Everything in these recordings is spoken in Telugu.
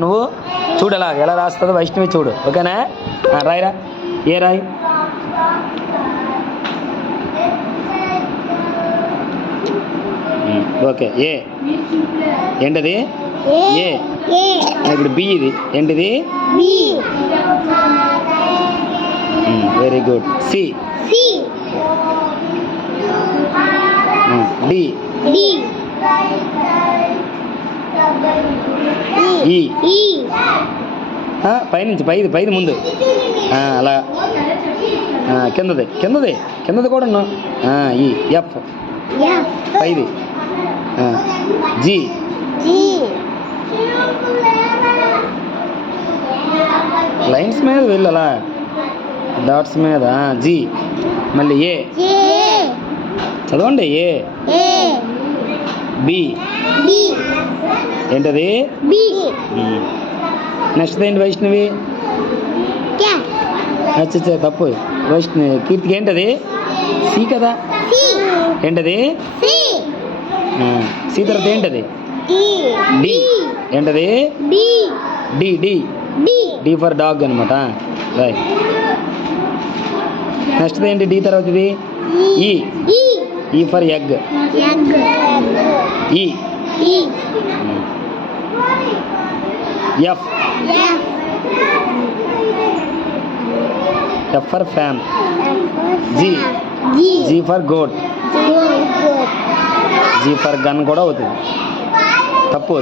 నువ్వు చూడు అలా ఎలా రాస్తుందో వైష్ణవి చూడు. ఓకేనా? రాయిరా. ఏ రాయి? ఓకే. ఏ ఏంటది? ఏ. ఇప్పుడు బి. ఇది ఏంటిది? Very good. సి. డి. ఈ. పైనుంచి పైది ముందు అలా కిందది కూడా ఉన్నావు. ఈ. ఎఫ్. పైది. జి. లైన్స్ మీద వెళ్ళు అలా డాట్స్ మీద. జి. మళ్ళీ ఏ. చదవండి. ఏ. బి. ఏంటది? నెక్స్ట్ ఏంటి వైష్ణవి? అచ్చా తప్పు. వైష్ణవి కీర్తికి ఏంటది? సి కదా. ఏంటది? సి తర్వాత ఏంటది? డి. ఏంటది? డి ఫర్ డాగ్ అనమాట. రైట్. నెక్స్ట్ ఏంటి? డి తర్వాత ఇది? E for egg. E. F. F for fan. G for goat. G for gun కూడా అవుతుంది. తప్పు.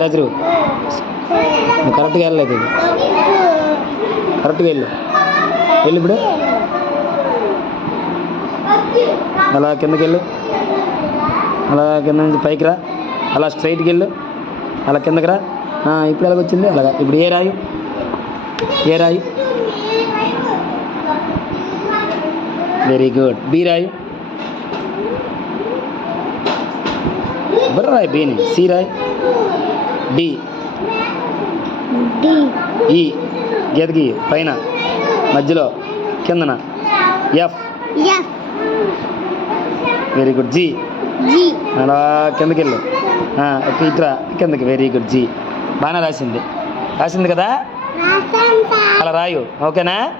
రాజు నువ్వు కరెక్ట్గా వెళ్ళలేదు. ఇది కరెక్ట్గా వెళ్ళు ఇప్పుడు. అలా కిందకి వెళ్ళు. అలా కింద నుంచి పైకి రా. అలా స్ట్రైట్కి వెళ్ళు. అలా కిందకి రా. ఇప్పుడు ఎలాగొచ్చింది? అలాగా. ఇప్పుడు ఏ రాయి? Very good. బి రాయి. రాయి బీని. సి రాయి. డి. ఈ. గీతకి పైన మధ్యలో కిందన. ఎఫ్. Very good. జి. అలా కిందకి వెళ్ళు. ఇట్రా కిందకి. Very good. జి. బాగానే రాసింది కదా. అలా రాయు. ఓకేనా?